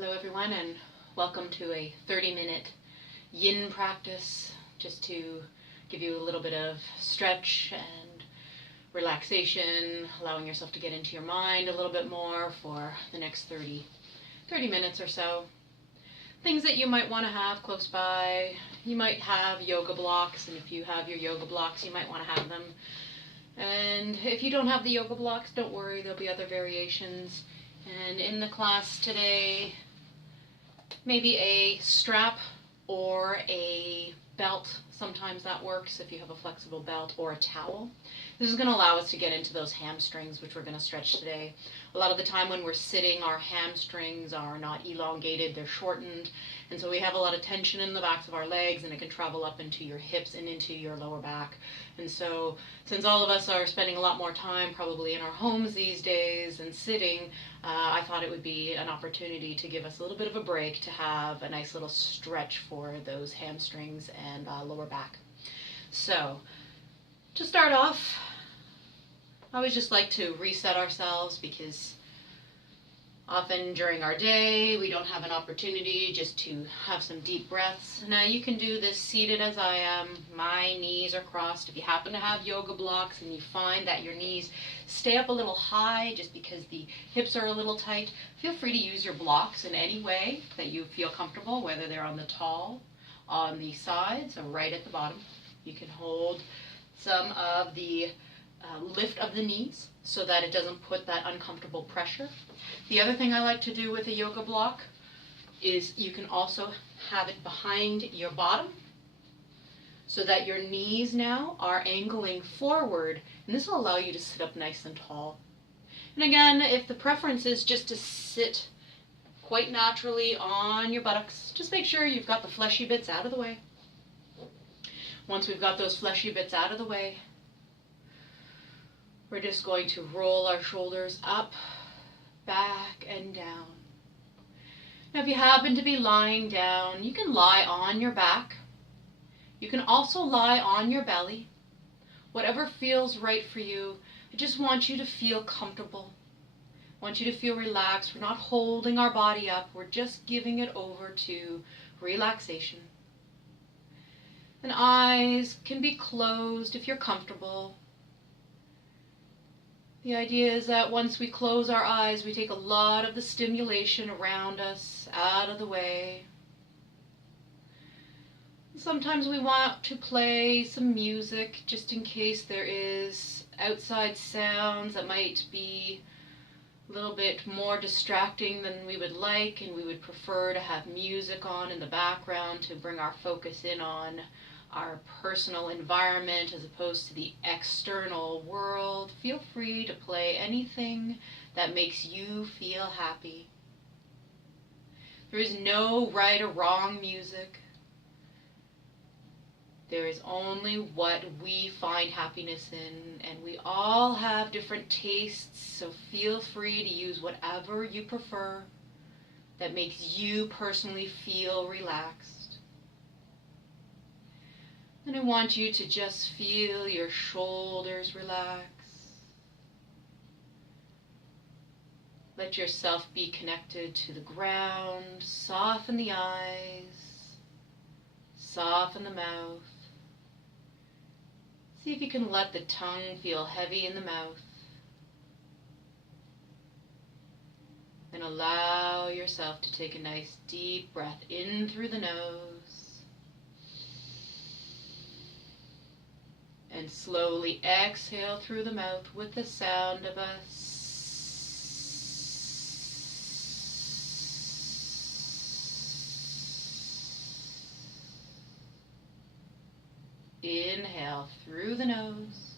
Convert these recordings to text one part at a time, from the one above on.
Hello everyone, and welcome to a 30-minute yin practice, just to give you a little bit of stretch and relaxation, allowing yourself to get into your mind a little bit more for the next 30 minutes or so. Things that you might want to have close by. You might have yoga blocks, and if you have your yoga blocks, you might want to have them. And if you don't have the yoga blocks, don't worry, there'll be other variations. And in the class today, maybe a strap or a belt. Sometimes that works if you have a flexible belt, or a towel. This is going to allow us to get into those hamstrings, which we're going to stretch today. A lot of the time when we're sitting, our hamstrings are not elongated, they're shortened. And so we have a lot of tension in the backs of our legs, and it can travel up into your hips and into your lower back. And so since all of us are spending a lot more time probably in our homes these days and sitting, I thought it would be an opportunity to give us a little bit of a break, to have a nice little stretch for those hamstrings and lower back. So to start off, I always just like to reset ourselves, because often during our day we don't have an opportunity just to have some deep breaths. Now you can do this seated as I am. My knees are crossed. If you happen to have yoga blocks and you find that your knees stay up a little high just because the hips are a little tight, feel free to use your blocks in any way that you feel comfortable, whether they're on the tall, on the sides, or right at the bottom. You can hold some of the lift of the knees so that it doesn't put that uncomfortable pressure. The other thing I like to do with a yoga block is you can also have it behind your bottom so that your knees now are angling forward, and this will allow you to sit up nice and tall. And again, if the preference is just to sit quite naturally on your buttocks, just make sure you've got the fleshy bits out of the way. Once we've got those fleshy bits out of the way, we're just going to roll our shoulders up, back, and down. Now if you happen to be lying down, you can lie on your back. You can also lie on your belly. Whatever feels right for you. I just want you to feel comfortable. I want you to feel relaxed. We're not holding our body up. We're just giving it over to relaxation. And eyes can be closed if you're comfortable. The idea is that once we close our eyes, we take a lot of the stimulation around us out of the way. Sometimes we want to play some music just in case there is outside sounds that might be a little bit more distracting than we would like, and we would prefer to have music on in the background to bring our focus in on our personal environment as opposed to the external world. Feel free to play anything that makes you feel happy. There is no right or wrong music. There is only what we find happiness in, and we all have different tastes, so feel free to use whatever you prefer that makes you personally feel relaxed. And I want you to just feel your shoulders relax. Let yourself be connected to the ground. Soften the eyes. Soften the mouth. See if you can let the tongue feel heavy in the mouth. And allow yourself to take a nice deep breath in through the nose. And slowly exhale through the mouth with the sound of a inhale through the nose.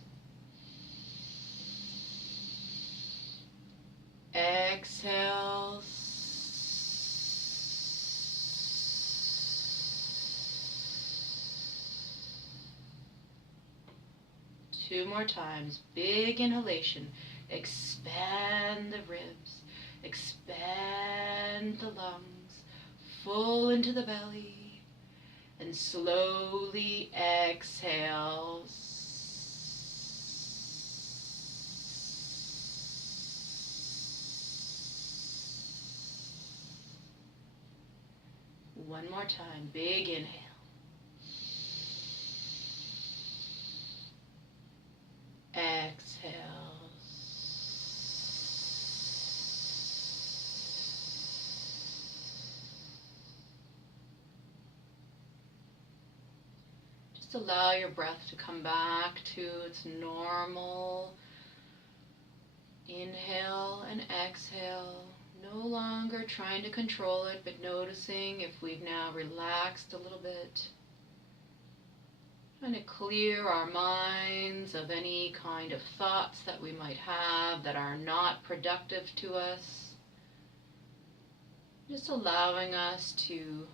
Exhale. 2 more times. Big inhalation. Expand the ribs. Expand the lungs. Full into the belly. And slowly exhale. One more time, big inhale. Exhale. Just allow your breath to come back to its normal inhale and exhale. No longer trying to control it, but noticing if we've now relaxed a little bit. Trying to clear our minds of any kind of thoughts that we might have that are not productive to us. Just allowing us to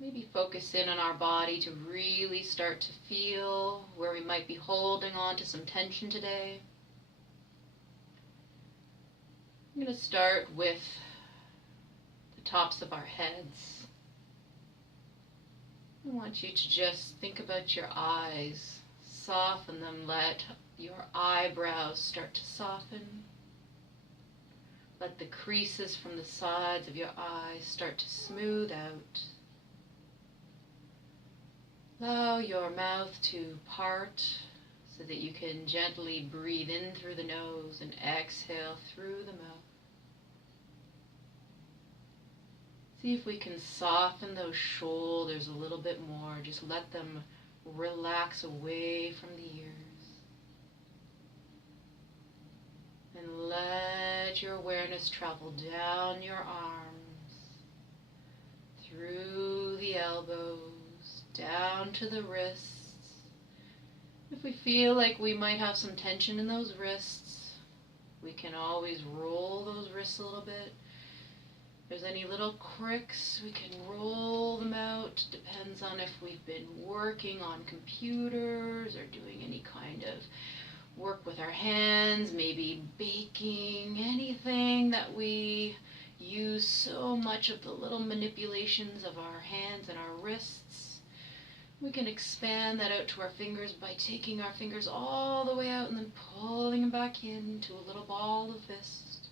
maybe focus in on our body to really start to feel where we might be holding on to some tension today. I'm going to start with the tops of our heads. I want you to just think about your eyes, soften them, let your eyebrows start to soften. Let the creases from the sides of your eyes start to smooth out. Allow your mouth to part so that you can gently breathe in through the nose and exhale through the mouth. See if we can soften those shoulders a little bit more. Just let them relax away from the ears. And let your awareness travel down your arms, through the elbows, down to the wrists. If we feel like we might have some tension in those wrists, we can always roll those wrists a little bit. If there's any little cricks, we can roll them out. Depends on if we've been working on computers or doing any kind of work with our hands, maybe baking, anything that we use so much of the little manipulations of our hands and our wrists. We can expand that out to our fingers by taking our fingers all the way out and then pulling them back into a little ball of fist.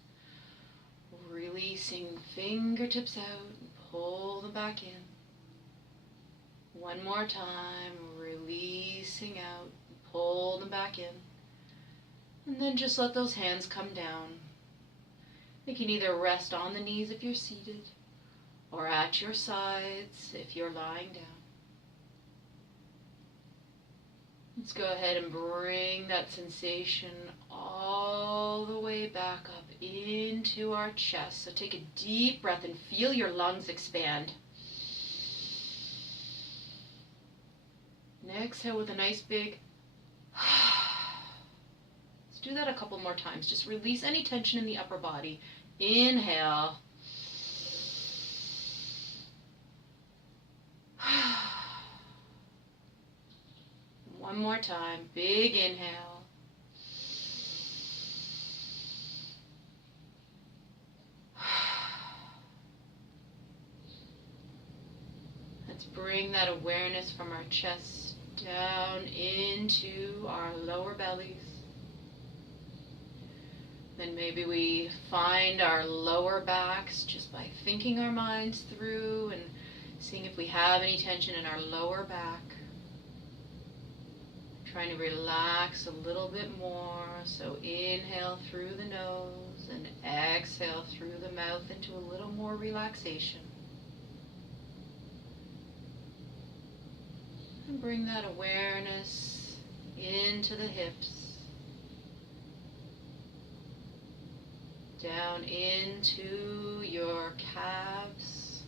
Releasing fingertips out and pull them back in. One more time, releasing out, pull them back in. And then just let those hands come down. They can either rest on the knees if you're seated or at your sides if you're lying down. Let's go ahead and bring that sensation all the way back up into our chest. So take a deep breath and feel your lungs expand. And exhale with a nice big. Let's do that a couple more times. Just release any tension in the upper body. Inhale. One more time, big inhale. Let's bring that awareness from our chest down into our lower bellies. Then maybe we find our lower backs just by thinking our minds through and seeing if we have any tension in our lower back. Trying to relax a little bit more. So inhale through the nose and exhale through the mouth into a little more relaxation. And bring that awareness into the hips. Down into your calves.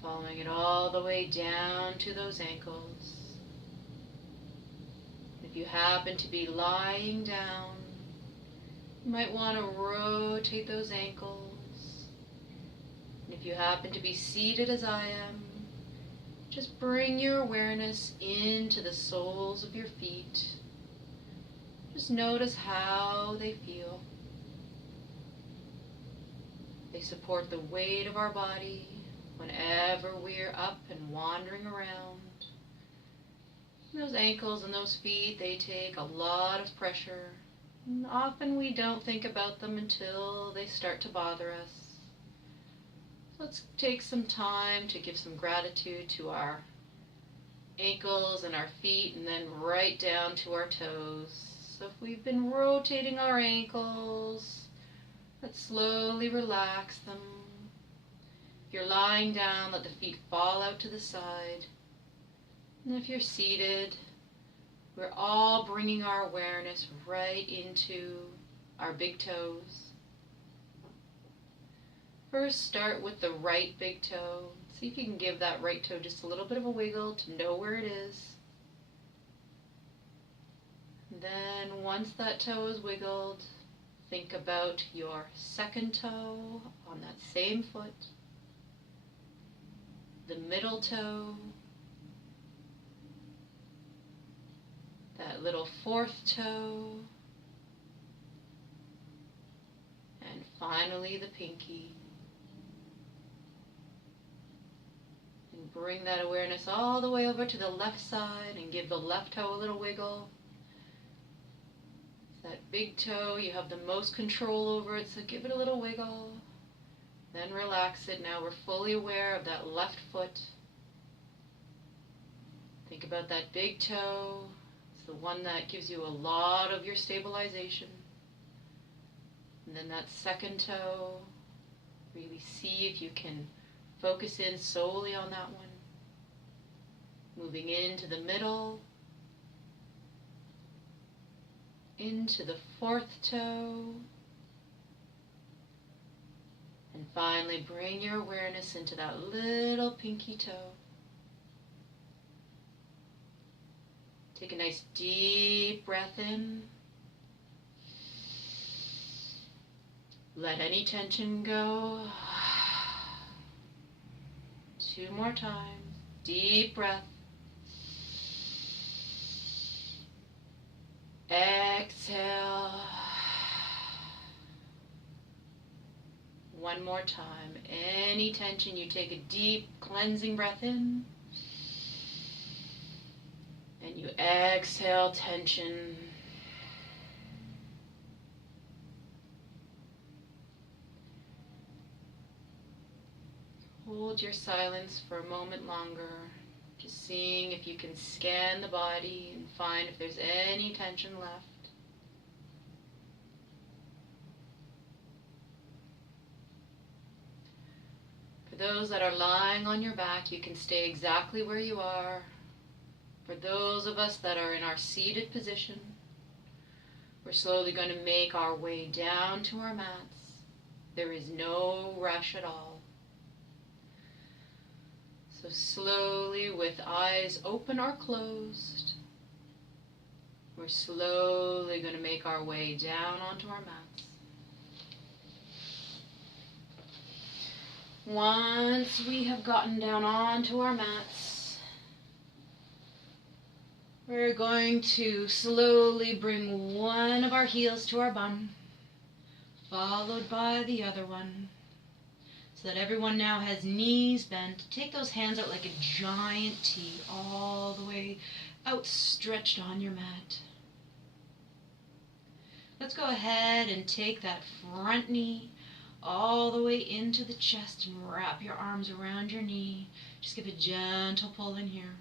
Following it all the way down to those ankles. If you happen to be lying down, you might want to rotate those ankles. And if you happen to be seated as I am, just bring your awareness into the soles of your feet. Just notice how they feel. They support the weight of our body whenever we're up and wandering around. Those ankles and those feet, they take a lot of pressure. And often we don't think about them until they start to bother us. Let's take some time to give some gratitude to our ankles and our feet, and then right down to our toes. So if we've been rotating our ankles, let's slowly relax them. If you're lying down, let the feet fall out to the side. And if you're seated, we're all bringing our awareness right into our big toes. First, start with the right big toe. See if you can give that right toe just a little bit of a wiggle to know where it is. And then once that toe is wiggled, think about your second toe on that same foot, the middle toe, that little fourth toe, and finally the pinky. And bring that awareness all the way over to the left side and give the left toe a little wiggle. That big toe, you have the most control over it, so give it a little wiggle. Then relax it. Now we're fully aware of that left foot. Think about that big toe. It's the one that gives you a lot of your stabilization. And then that second toe, really see if you can focus in solely on that one. Moving into the middle, into the fourth toe, and finally bring your awareness into that little pinky toe. Take a nice deep breath in. Let any tension go. 2 more times. Deep breath. Exhale. 1 more time. Any tension, you take a deep cleansing breath in. And you exhale tension. Hold your silence for a moment longer. Just seeing if you can scan the body and find if there's any tension left. For those that are lying on your back, you can stay exactly where you are. For those of us that are in our seated position, we're slowly going to make our way down to our mats. There is no rush at all. So slowly, with eyes open or closed, we're slowly going to make our way down onto our mats. Once we have gotten down onto our mats, we're going to slowly bring one of our heels to our bum, followed by the other one. So that everyone now has knees bent. Take those hands out like a giant T, all the way outstretched on your mat. Let's go ahead and take that front knee all the way into the chest and wrap your arms around your knee. Just give a gentle pull in here.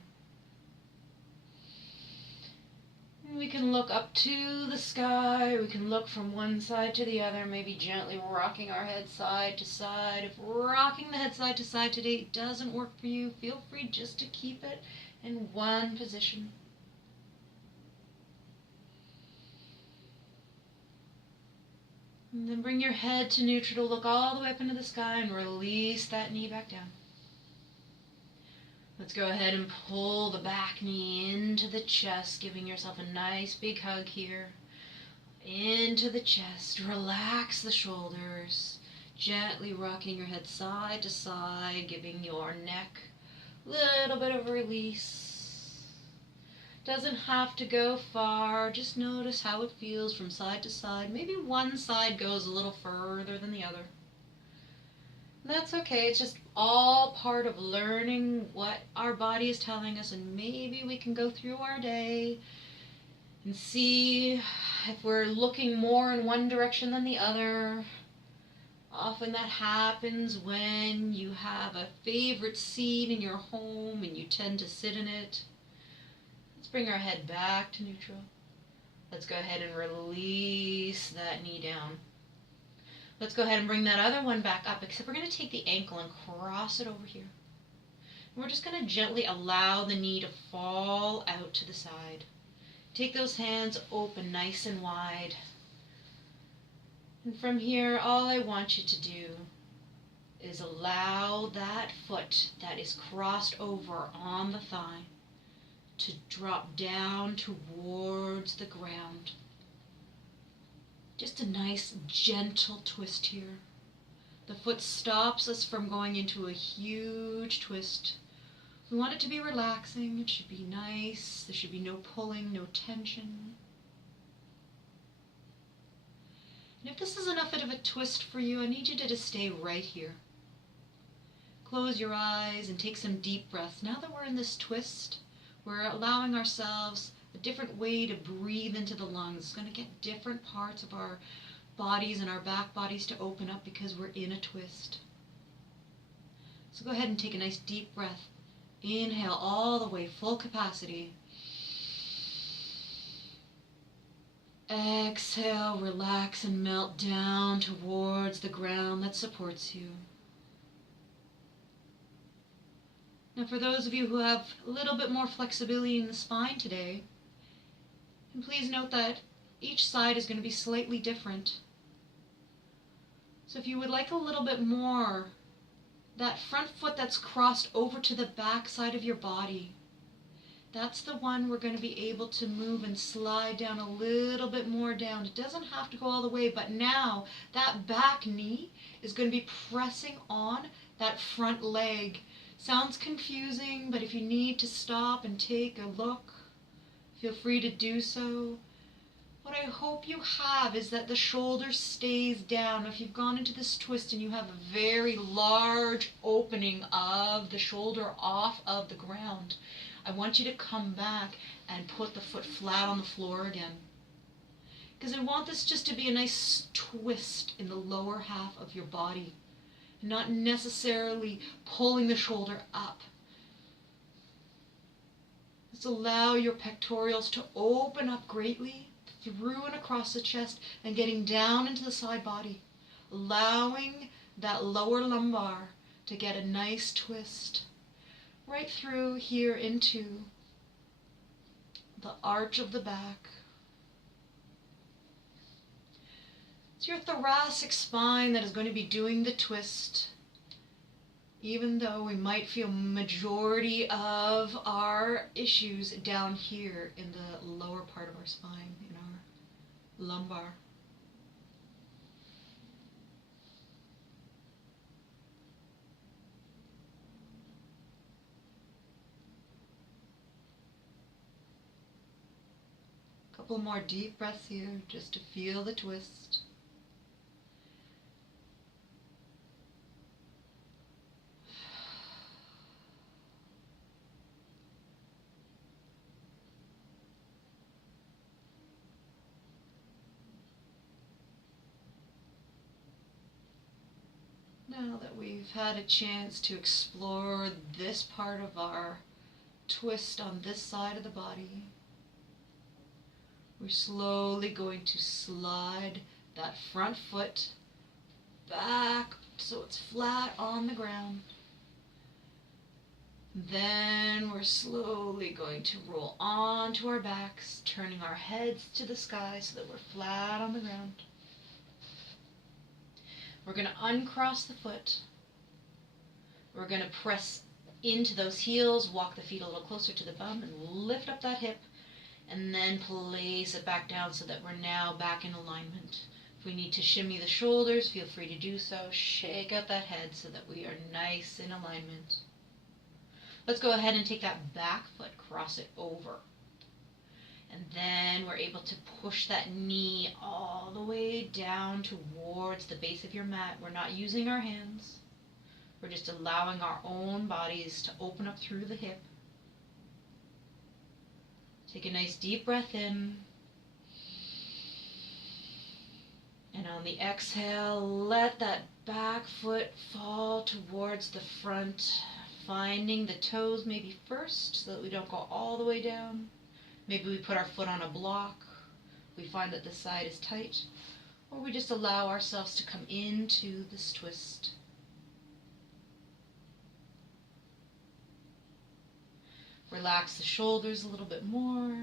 We can look up to the sky, we can look from one side to the other, maybe gently rocking our head side to side. If rocking the head side to side today doesn't work for you, feel free just to keep it in one position. And then bring your head to neutral, look all the way up into the sky and release that knee back down. Let's go ahead and pull the back knee into the chest, giving yourself a nice big hug here. Into the chest, relax the shoulders, gently rocking your head side to side, giving your neck a little bit of release. Doesn't have to go far, just notice how it feels from side to side. Maybe one side goes a little further than the other. That's okay, it's just all part of learning what our body is telling us, and maybe we can go through our day and see if we're looking more in one direction than the other. Often that happens when you have a favorite seat in your home and you tend to sit in it. Let's bring our head back to neutral. Let's go ahead and release that knee down. Let's go ahead and bring that other one back up, except we're going to take the ankle and cross it over here. And we're just going to gently allow the knee to fall out to the side. Take those hands open nice and wide. And from here, all I want you to do is allow that foot that is crossed over on the thigh to drop down towards the ground. Just a nice gentle twist here. The foot stops us from going into a huge twist. We want it to be relaxing. It should be nice. There should be no pulling, no tension. And if this is enough of a twist for you, I need you to just stay right here. Close your eyes and take some deep breaths. Now that we're in this twist, we're allowing ourselves a different way to breathe into the lungs. It's going to get different parts of our bodies and our back bodies to open up because we're in a twist. So go ahead and take a nice deep breath. Inhale all the way, full capacity. Exhale, relax and melt down towards the ground that supports you. Now for those of you who have a little bit more flexibility in the spine today, and please note that each side is going to be slightly different. So if you would like a little bit more, that front foot that's crossed over to the back side of your body, that's the one we're going to be able to move and slide down a little bit more down. It doesn't have to go all the way, but now that back knee is going to be pressing on that front leg. Sounds confusing, but if you need to stop and take a look, feel free to do so. What I hope you have is that the shoulder stays down. If you've gone into this twist and you have a very large opening of the shoulder off of the ground, I want you to come back and put the foot flat on the floor again. Because I want this just to be a nice twist in the lower half of your body, not necessarily pulling the shoulder up. Just allow your pectorals to open up greatly through and across the chest and getting down into the side body, allowing that lower lumbar to get a nice twist right through here into the arch of the back. It's your thoracic spine that is going to be doing the twist, even though we might feel majority of our issues down here in the lower part of our spine, in our lumbar. Couple more deep breaths here just to feel the twist. Now that we've had a chance to explore this part of our twist on this side of the body, we're slowly going to slide that front foot back so it's flat on the ground. Then we're slowly going to roll onto our backs, turning our heads to the sky so that we're flat on the ground. We're going to uncross the foot. We're going to press into those heels, walk the feet a little closer to the bum, and lift up that hip, and then place it back down so that we're now back in alignment. If we need to shimmy the shoulders, feel free to do so. Shake out that head so that we are nice in alignment. Let's go ahead and take that back foot, cross it over. And then we're able to push that knee all the way down towards the base of your mat. We're not using our hands. We're just allowing our own bodies to open up through the hip. Take a nice deep breath in. And on the exhale, let that back foot fall towards the front, finding the toes maybe first so that we don't go all the way down. Maybe we put our foot on a block. We find that this side is tight, or we just allow ourselves to come into this twist. Relax the shoulders a little bit more.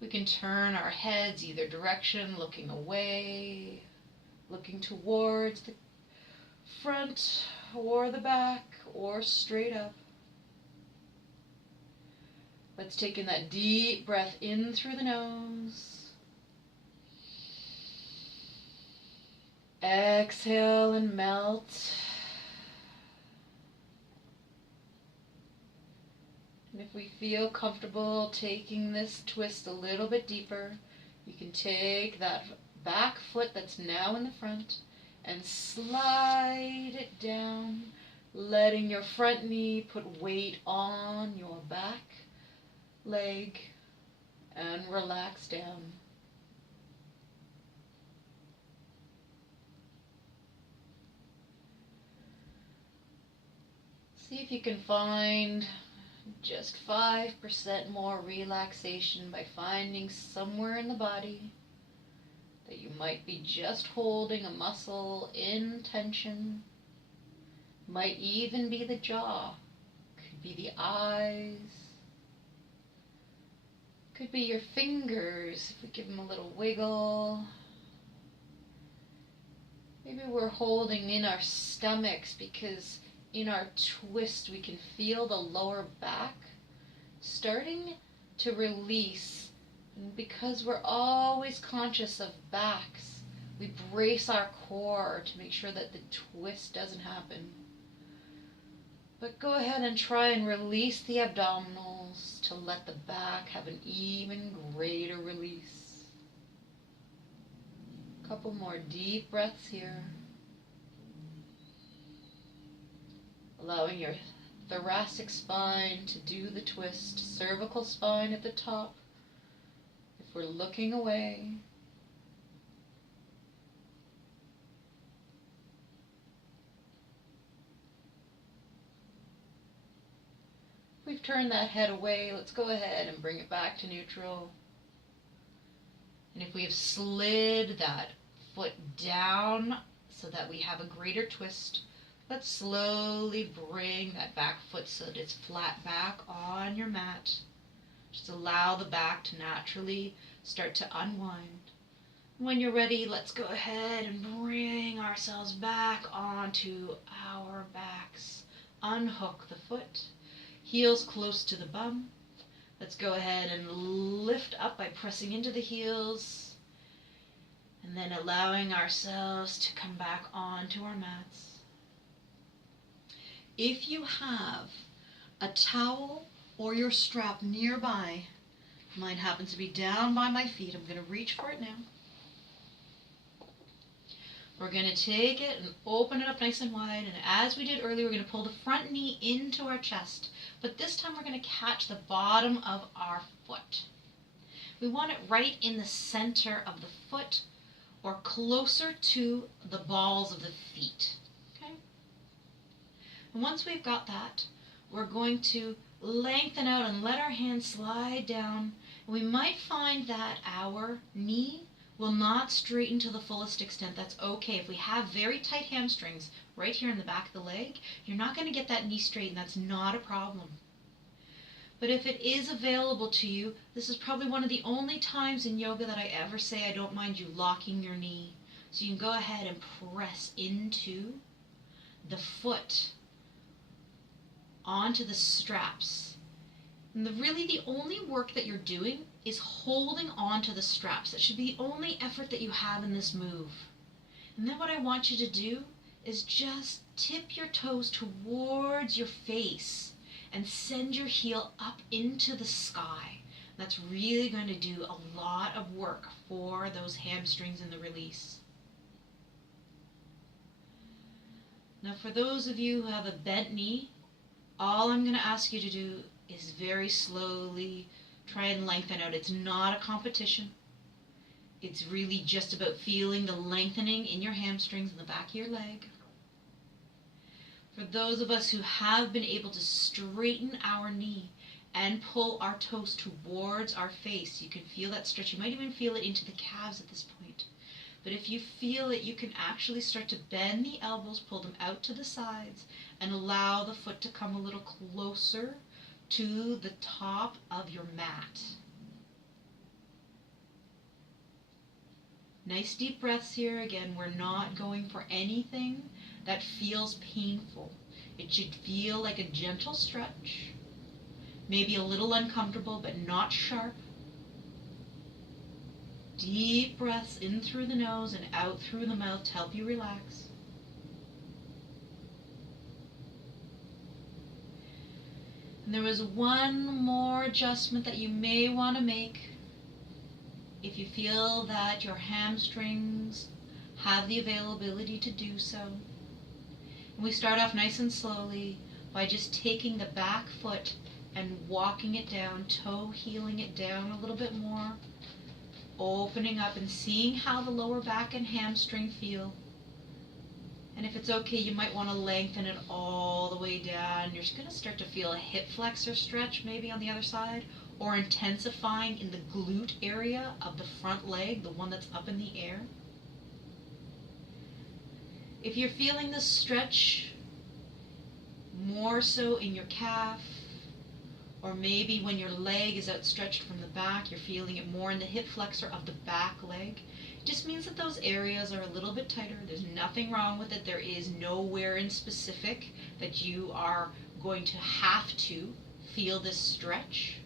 We can turn our heads either direction, looking away, looking towards the front or the back or straight up. Let's take in that deep breath in through the nose. Exhale and melt. And if we feel comfortable taking this twist a little bit deeper, you can take that back foot that's now in the front and slide it down, letting your front knee put weight on your back leg and relax down. See if you can find just 5% more relaxation by finding somewhere in the body that you might be just holding a muscle in tension. Might even be the jaw, could be the eyes, could be your fingers if we give them a little wiggle. Maybe we're holding in our stomachs because in our twist we can feel the lower back starting to release. And because we're always conscious of backs, we brace our core to make sure that the twist doesn't happen. But go ahead and try and release the abdominals to let the back have an even greater release. A couple more deep breaths here. Allowing your thoracic spine to do the twist, cervical spine at the top. If we're looking away, we've turned that head away, let's go ahead and bring it back to neutral. And if we've slid that foot down so that we have a greater twist, let's slowly bring that back foot so that it's flat back on your mat. Just allow the back to naturally start to unwind. When you're ready, let's go ahead and bring ourselves back onto our backs. Unhook the foot, heels close to the bum. Let's go ahead and lift up by pressing into the heels and then allowing ourselves to come back onto our mats. If you have a towel or your strap nearby, mine happens to be down by my feet. I'm going to reach for it now. We're going to take it and open it up nice and wide, and as we did earlier, we're going to pull the front knee into our chest, but this time we're going to catch the bottom of our foot. We want it right in the center of the foot or closer to the balls of the feet. Okay? And once we've got that, we're going to lengthen out and let our hands slide down. And we might find that our knee will not straighten to the fullest extent. That's okay. If we have very tight hamstrings right here in the back of the leg, you're not going to get that knee straight, and that's not a problem. But if it is available to you, this is probably one of the only times in yoga that I ever say I don't mind you locking your knee. So you can go ahead and press into the foot, onto the straps. And really the only work that you're doing is holding on to the straps. That should be the only effort that you have in this move. And then what I want you to do is just tip your toes towards your face and send your heel up into the sky. That's really going to do a lot of work for those hamstrings in the release. Now for those of you who have a bent knee, all I'm going to ask you to do is very slowly try and lengthen out. It's not a competition. It's really just about feeling the lengthening in your hamstrings and the back of your leg. For those of us who have been able to straighten our knee and pull our toes towards our face, you can feel that stretch. You might even feel it into the calves at this point. But if you feel it, you can actually start to bend the elbows, pull them out to the sides, and allow the foot to come a little closer to the top of your mat. Nice deep breaths here. Again, we're not going for anything that feels painful. It should feel like a gentle stretch, maybe a little uncomfortable, but not sharp. Deep breaths in through the nose and out through the mouth to help you relax. And there is one more adjustment that you may want to make if you feel that your hamstrings have the availability to do so. And we start off nice and slowly by just taking the back foot and walking it down, toe heeling it down a little bit more, opening up and seeing how the lower back and hamstring feel. And if it's okay, you might want to lengthen it all the way down. You're just going to start to feel a hip flexor stretch maybe on the other side, or intensifying in the glute area of the front leg, the one that's up in the air. If you're feeling this stretch more so in your calf, or maybe when your leg is outstretched from the back, you're feeling it more in the hip flexor of the back leg, it just means that those areas are a little bit tighter. There's nothing wrong with it. There is nowhere in specific that you are going to have to feel this stretch.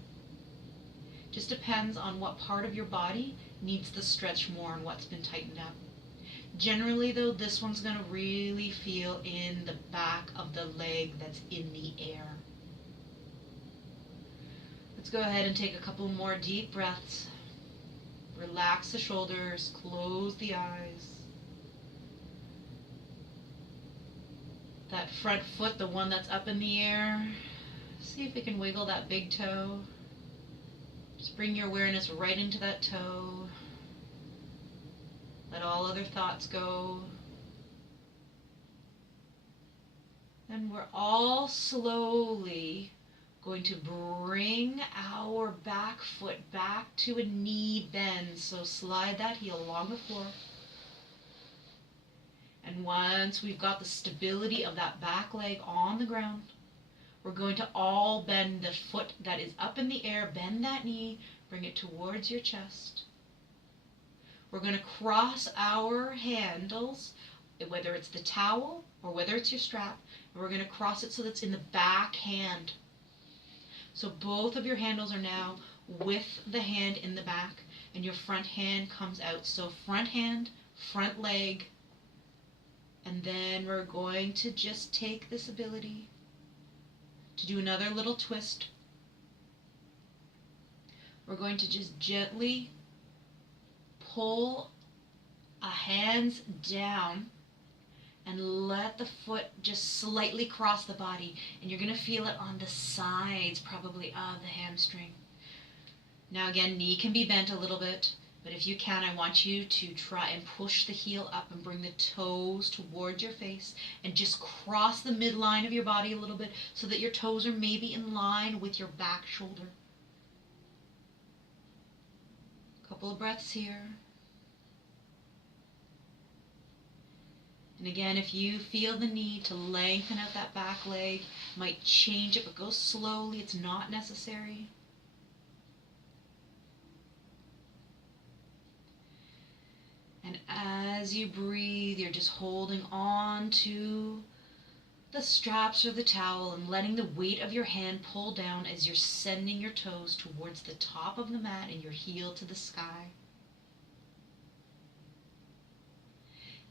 Just depends on what part of your body needs the stretch more and what's been tightened up. Generally though, this one's going to really feel in the back of the leg that's in the air. Let's go ahead and take a couple more deep breaths. Relax the shoulders, close the eyes. That front foot, the one that's up in the air, see if you can wiggle that big toe. Just bring your awareness right into that toe. Let all other thoughts go. Then we're all slowly going to bring our back foot back to a knee bend. So slide that heel along the floor. And once we've got the stability of that back leg on the ground, we're going to all bend the foot that is up in the air, bend that knee, bring it towards your chest. We're going to cross our handles, whether it's the towel or whether it's your strap, and we're going to cross it so that it's in the back hand. So both of your handles are now with the hand in the back, and your front hand comes out. So front hand, front leg, and then we're going to just take this ability to do another little twist. We're going to just gently pull our hands down and let the foot just slightly cross the body. And you're going to feel it on the sides probably of the hamstring. Now again, knee can be bent a little bit, but if you can, I want you to try and push the heel up and bring the toes towards your face and just cross the midline of your body a little bit so that your toes are maybe in line with your back shoulder. Couple of breaths here. And again, if you feel the need to lengthen out that back leg, might change it, but go slowly. It's not necessary. And as you breathe, you're just holding on to the straps or the towel and letting the weight of your hand pull down as you're sending your toes towards the top of the mat and your heel to the sky.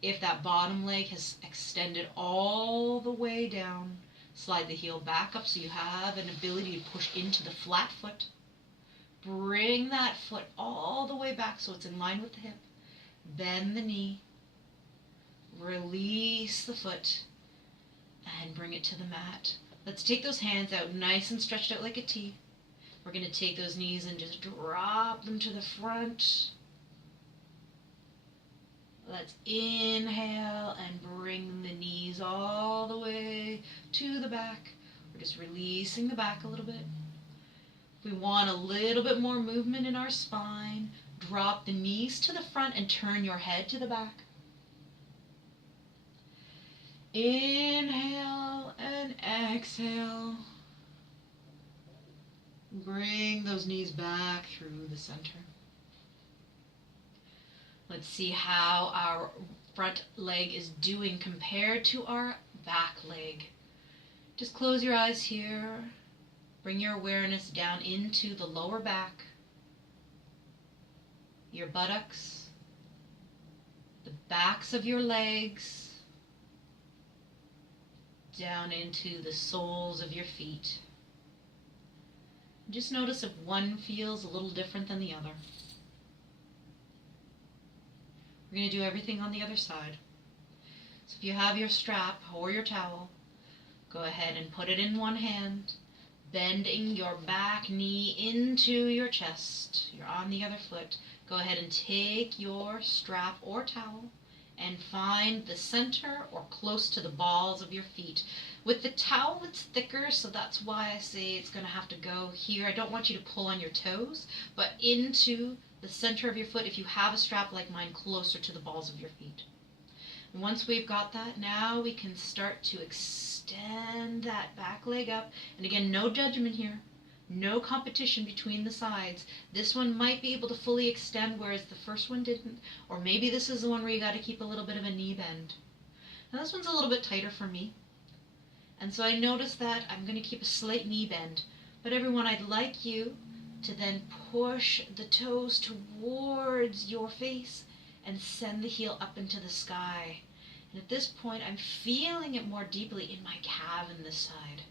If that bottom leg has extended all the way down, slide the heel back up so you have an ability to push into the flat foot. Bring that foot all the way back so it's in line with the hip. Bend the knee. Release the foot and bring it to the mat. Let's take those hands out nice and stretched out like a T. We're going to take those knees and just drop them to the front. Let's inhale and bring the knees all the way to the back. We're just releasing the back a little bit. If we want a little bit more movement in our spine, drop the knees to the front and turn your head to the back. Inhale and exhale. Bring those knees back through the center. Let's see how our front leg is doing compared to our back leg. Just close your eyes here. Bring your awareness down into the lower back, your buttocks, the backs of your legs, down into the soles of your feet. Just notice if one feels a little different than the other. We're going to do everything on the other side. So if you have your strap or your towel, go ahead and put it in one hand, bending your back knee into your chest. You're on the other foot. Go ahead and take your strap or towel and find the center or close to the balls of your feet. With the towel, it's thicker, so that's why I say it's going to have to go here. I don't want you to pull on your toes, but into the center of your foot, if you have a strap like mine, closer to the balls of your feet. And once we've got that, now we can start to extend that back leg up. And again, no judgment here. No competition between the sides. This one might be able to fully extend, whereas the first one didn't. Or maybe this is the one where you got to keep a little bit of a knee bend. Now this one's a little bit tighter for me. And so I noticed that I'm going to keep a slight knee bend. But everyone, I'd like you to then push the toes towards your face and send the heel up into the sky. And at this point, I'm feeling it more deeply in my calf in this side.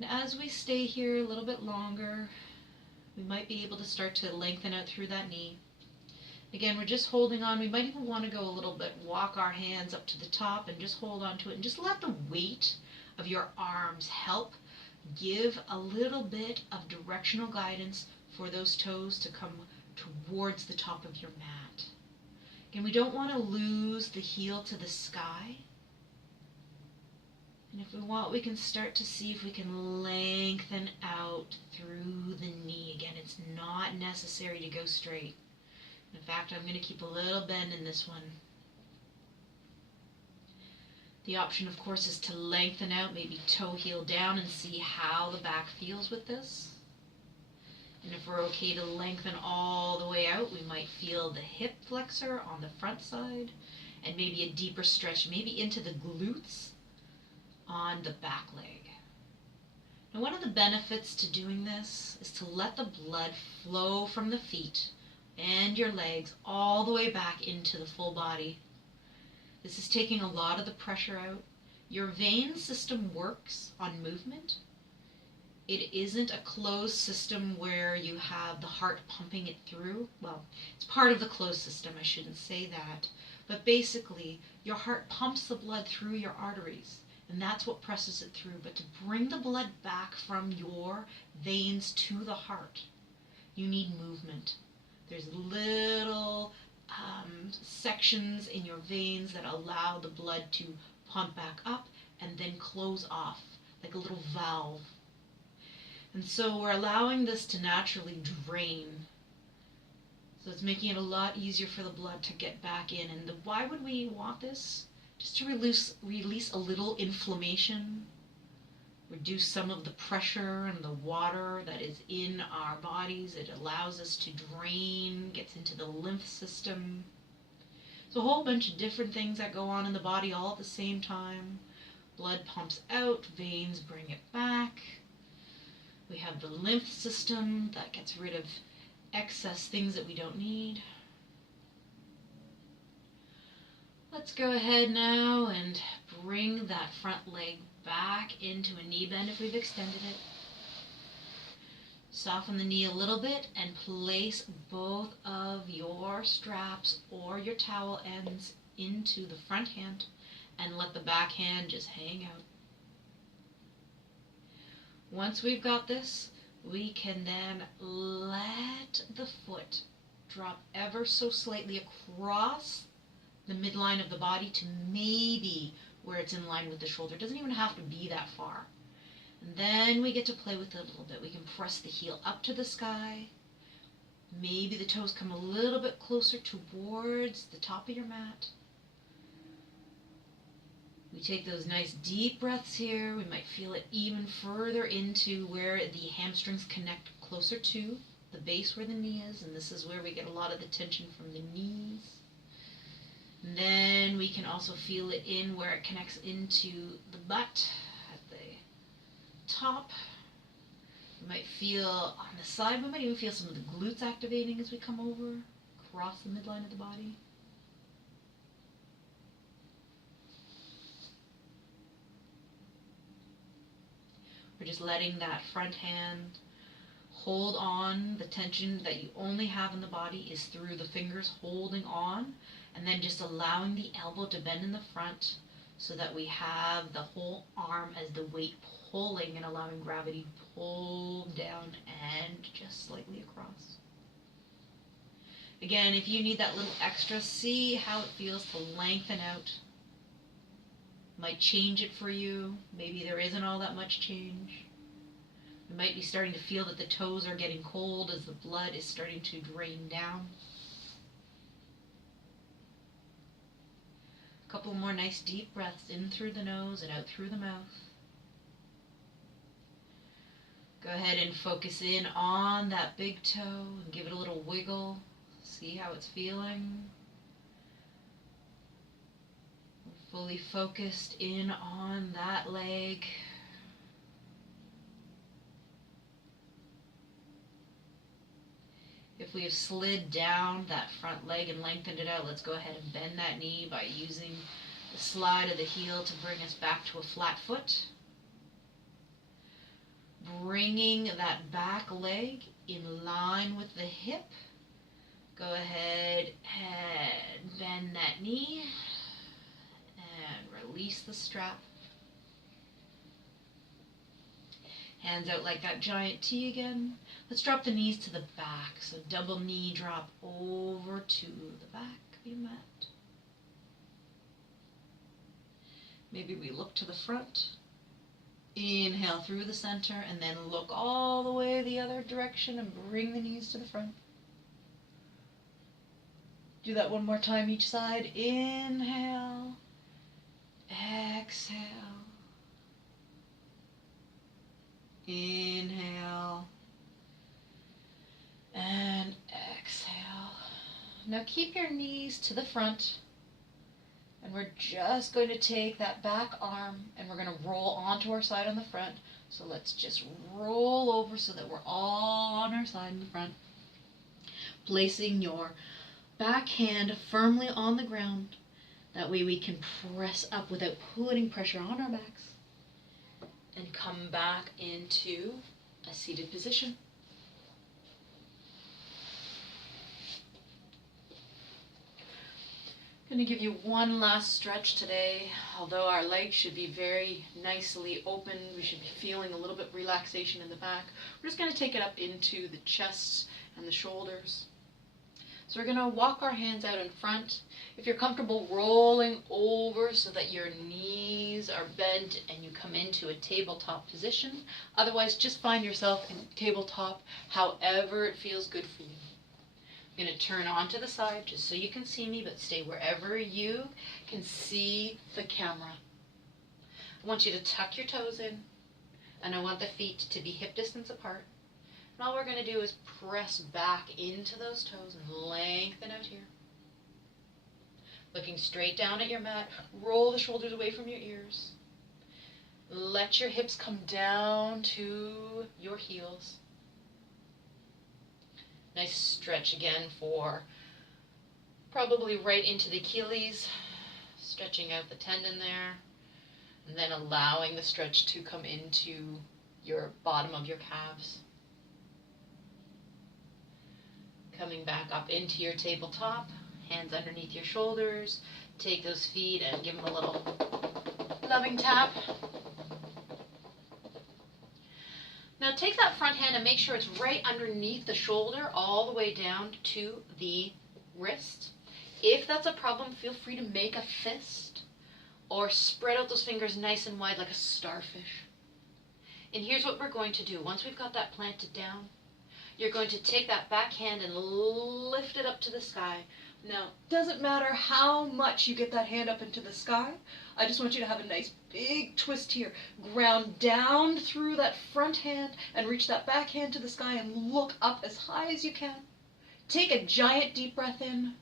And as we stay here a little bit longer, we might be able to start to lengthen out through that knee. Again, we're just holding on. We might even want to go a little bit, walk our hands up to the top and just hold on to it and just let the weight of your arms help give a little bit of directional guidance for those toes to come towards the top of your mat. Again, we don't want to lose the heel to the sky. And if we want, we can start to see if we can lengthen out through the knee. Again, it's not necessary to go straight. In fact, I'm going to keep a little bend in this one. The option, of course, is to lengthen out, maybe toe heel down, and see how the back feels with this. And if we're okay to lengthen all the way out, we might feel the hip flexor on the front side, and maybe a deeper stretch, maybe into the glutes on the back leg. Now, one of the benefits to doing this is to let the blood flow from the feet and your legs all the way back into the full body. This is taking a lot of the pressure out. Your vein system works on movement. It isn't a closed system where you have the heart pumping it through. Well, it's part of the closed system, I shouldn't say that. But basically, your heart pumps the blood through your arteries, and that's what presses it through. But to bring the blood back from your veins to the heart, you need movement. There's little sections in your veins that allow the blood to pump back up and then close off, like a little valve. And so we're allowing this to naturally drain. So it's making it a lot easier for the blood to get back in. And why would we want this? Just to release a little inflammation, reduce some of the pressure and the water that is in our bodies. It allows us to drain, gets into the lymph system. So a whole bunch of different things that go on in the body all at the same time. Blood pumps out, veins bring it back. We have the lymph system that gets rid of excess things that we don't need. Let's go ahead now and bring that front leg back into a knee bend if we've extended it. Soften the knee a little bit and place both of your straps or your towel ends into the front hand and let the back hand just hang out. Once we've got this, we can then let the foot drop ever so slightly across the midline of the body to maybe where it's in line with the shoulder. It doesn't even have to be that far. And then we get to play with it a little bit. We can press the heel up to the sky. Maybe the toes come a little bit closer towards the top of your mat. We take those nice deep breaths here. We might feel it even further into where the hamstrings connect closer to the base where the knee is. And this is where we get a lot of the tension from the knees. And then we can also feel it in where it connects into the butt at the top. You might feel on the side, we might even feel some of the glutes activating as we come over across the midline of the body. We're just letting that front hand hold on. The tension that you only have in the body is through the fingers holding on, and then just allowing the elbow to bend in the front so that we have the whole arm as the weight pulling and allowing gravity to pull down and just slightly across. Again, if you need that little extra, see how it feels to lengthen out. Might change it for you. Maybe there isn't all that much change. You might be starting to feel that the toes are getting cold as the blood is starting to drain down. A couple more nice deep breaths in through the nose and out through the mouth. Go ahead and focus in on that big toe and give it a little wiggle. See how it's feeling. Fully focused in on that leg. If we have slid down that front leg and lengthened it out, let's go ahead and bend that knee by using the slide of the heel to bring us back to a flat foot. Bringing that back leg in line with the hip. Go ahead and bend that knee. Release the strap. Hands out like that giant T again. Let's drop the knees to the back. So double knee drop over to the back of your mat. Maybe we look to the front. Inhale through the center and then look all the way the other direction and bring the knees to the front. Do that one more time each side. Inhale. Exhale. Inhale. And exhale. Now keep your knees to the front. And we're just going to take that back arm and we're going to roll onto our side on the front. So let's just roll over so that we're all on our side in the front. Placing your back hand firmly on the ground. That way we can press up without putting pressure on our backs. And come back into a seated position. I'm going to give you one last stretch today. Although our legs should be very nicely open, we should be feeling a little bit of relaxation in the back. We're just going to take it up into the chest and the shoulders. So we're going to walk our hands out in front. If you're comfortable rolling over so that your knees are bent and you come into a tabletop position. Otherwise, just find yourself in tabletop however it feels good for you. I'm going to turn onto the side just so you can see me, but stay wherever you can see the camera. I want you to tuck your toes in, and I want the feet to be hip distance apart. And all we're going to do is press back into those toes and lengthen out here. Looking straight down at your mat, roll the shoulders away from your ears. Let your hips come down to your heels. Nice stretch again for probably right into the Achilles, stretching out the tendon there, and then allowing the stretch to come into your bottom of your calves. Coming back up into your tabletop, hands underneath your shoulders. Take those feet and give them a little loving tap. Now take that front hand and make sure it's right underneath the shoulder all the way down to the wrist. If that's a problem, feel free to make a fist or spread out those fingers nice and wide like a starfish. And here's what we're going to do. Once we've got that planted down, you're going to take that back hand and lift it up to the sky. Now, doesn't matter how much you get that hand up into the sky. I just want you to have a nice big twist here. Ground down through that front hand and reach that back hand to the sky and look up as high as you can. Take a giant deep breath in.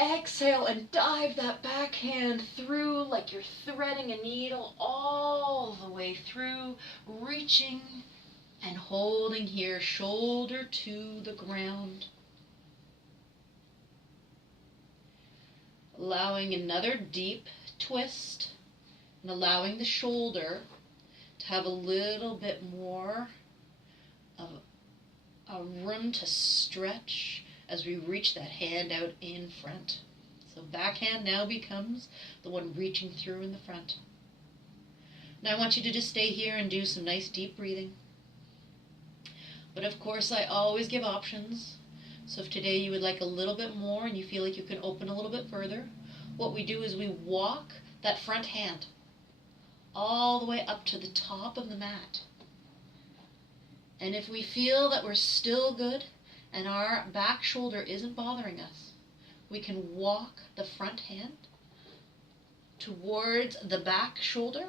Exhale and dive that back hand through like you're threading a needle all the way through, reaching and holding here, shoulder to the ground. Allowing another deep twist and allowing the shoulder to have a little bit more of a room to stretch as we reach that hand out in front. So backhand now becomes the one reaching through in the front. Now I want you to just stay here and do some nice deep breathing. But of course I always give options. So if today you would like a little bit more and you feel like you can open a little bit further, what we do is we walk that front hand all the way up to the top of the mat. And if we feel that we're still good and our back shoulder isn't bothering us, we can walk the front hand towards the back shoulder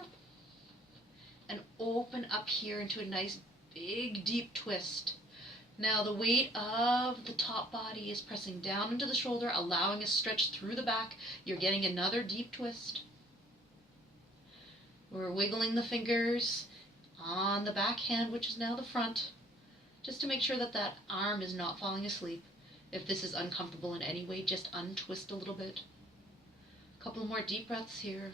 and open up here into a nice big deep twist. Now the weight of the top body is pressing down into the shoulder, allowing a stretch through the back. You're getting another deep twist. We're wiggling the fingers on the back hand, which is now the front, just to make sure that that arm is not falling asleep. If this is uncomfortable in any way, just untwist a little bit. A couple more deep breaths here.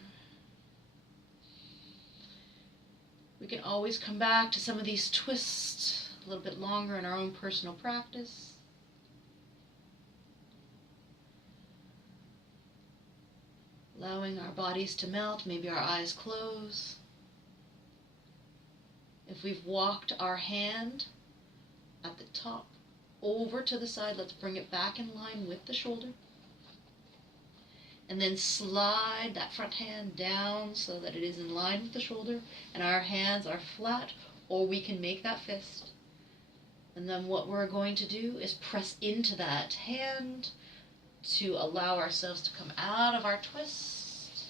We can always come back to some of these twists a little bit longer in our own personal practice. Allowing our bodies to melt, maybe our eyes close. If we've walked our hand at the top over to the side, let's bring it back in line with the shoulder. And then slide that front hand down so that it is in line with the shoulder and our hands are flat, or we can make that fist. And then what we're going to do is press into that hand to allow ourselves to come out of our twist.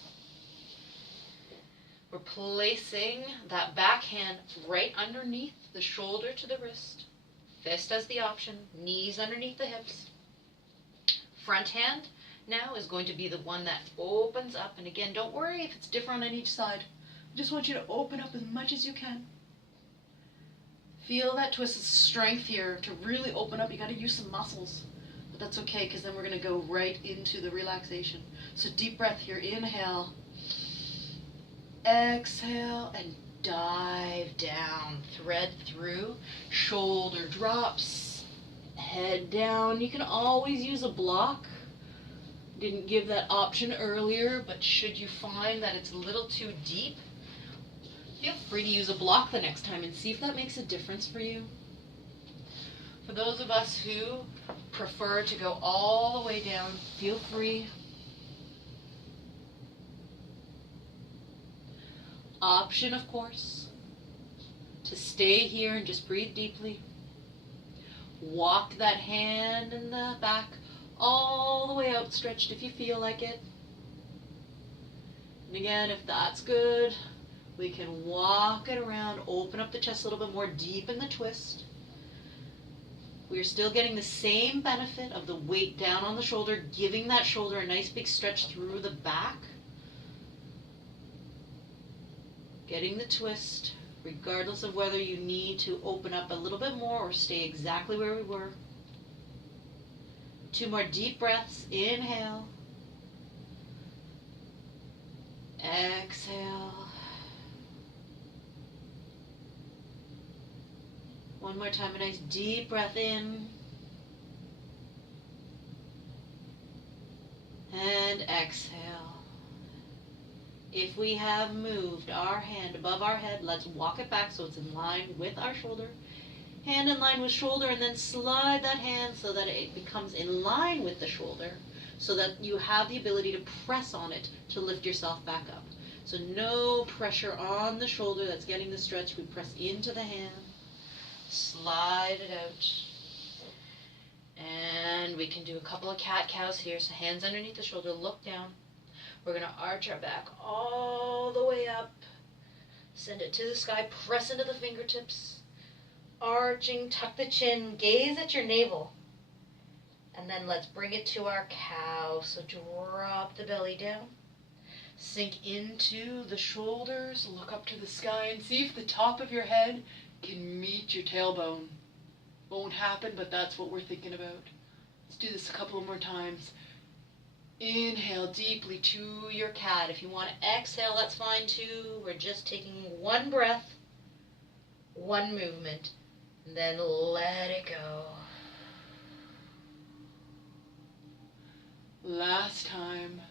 We're placing that back hand right underneath the shoulder to the wrist. Fist as the option, knees underneath the hips. Front hand now is going to be the one that opens up. And again, don't worry if it's different on each side. I just want you to open up as much as you can. Feel that twist of strength here to really open up. You got to use some muscles, but that's okay because then we're going to go right into the relaxation. So deep breath here. Inhale, exhale, and dive down. Thread through. Shoulder drops. Head down. You can always use a block. Didn't give that option earlier, but should you find that it's a little too deep, feel free to use a block the next time and see if that makes a difference for you. For those of us who prefer to go all the way down, feel free. Option, of course, to stay here and just breathe deeply. Walk that hand in the back all the way outstretched if you feel like it. And again, if that's good, we can walk it around, open up the chest a little bit more, deepen the twist. We're still getting the same benefit of the weight down on the shoulder, giving that shoulder a nice big stretch through the back. Getting the twist, regardless of whether you need to open up a little bit more or stay exactly where we were. 2 more deep breaths. Inhale. Exhale. One more time, a nice deep breath in. And exhale. If we have moved our hand above our head, let's walk it back so it's in line with our shoulder. Hand in line with shoulder, and then slide that hand so that it becomes in line with the shoulder, so that you have the ability to press on it to lift yourself back up. So no pressure on the shoulder, that's getting the stretch. We press into the hand, slide it out. And we can do a couple of cat-cows here. So hands underneath the shoulder, look down. We're going to arch our back all the way up. Send it to the sky, press into the fingertips. Arching, tuck the chin, gaze at your navel. And then let's bring it to our cow. So drop the belly down. Sink into the shoulders, look up to the sky and see if the top of your head can meet your tailbone. Won't happen, but that's what we're thinking about. Let's do this a couple more times. Inhale deeply to your cat. If you want to exhale, that's fine too. We're just taking one breath, one movement, and then let it go. Last time.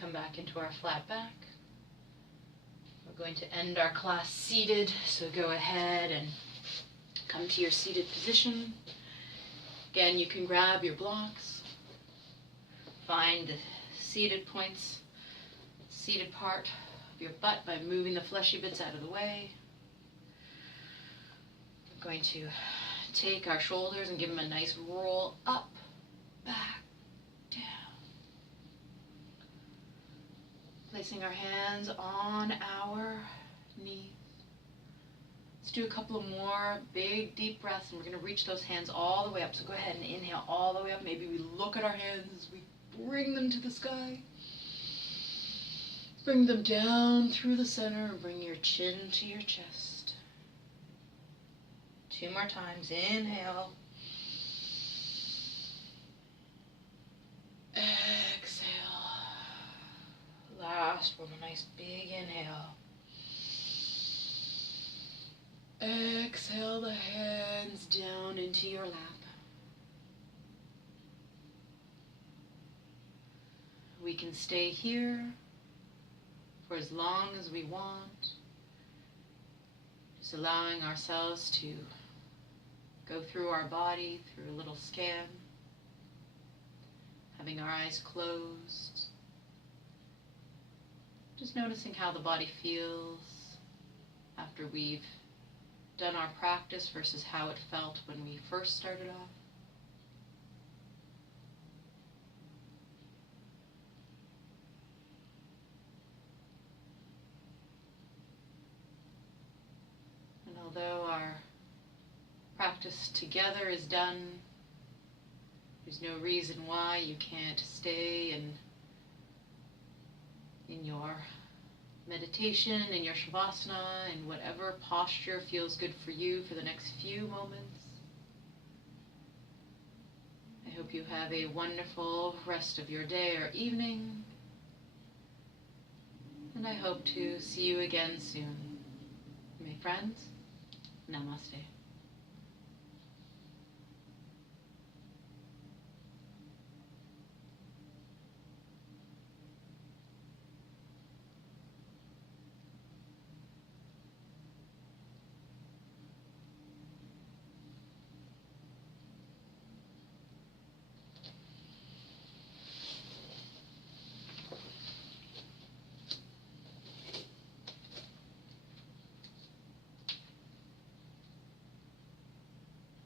Come back into our flat back. We're going to end our class seated, so go ahead and come to your seated position. Again, you can grab your blocks, find the seated points, seated part of your butt by moving the fleshy bits out of the way. We're going to take our shoulders and give them a nice roll up, back, down. Placing our hands on our knees. Let's do a couple of more big, deep breaths, and we're going to reach those hands all the way up. So go ahead and inhale all the way up. Maybe we look at our hands as we bring them to the sky. Bring them down through the center and bring your chin to your chest. 2 more times. Inhale. Exhale. Last one, a nice big inhale. Exhale the hands down into your lap. We can stay here for as long as we want. Just allowing ourselves to go through our body, through a little scan. Having our eyes closed. Just noticing how the body feels after we've done our practice versus how it felt when we first started off. And although our practice together is done, there's no reason why you can't stay in your meditation, in your shavasana, in whatever posture feels good for you for the next few moments. I hope you have a wonderful rest of your day or evening, and I hope to see you again soon. My friends, namaste.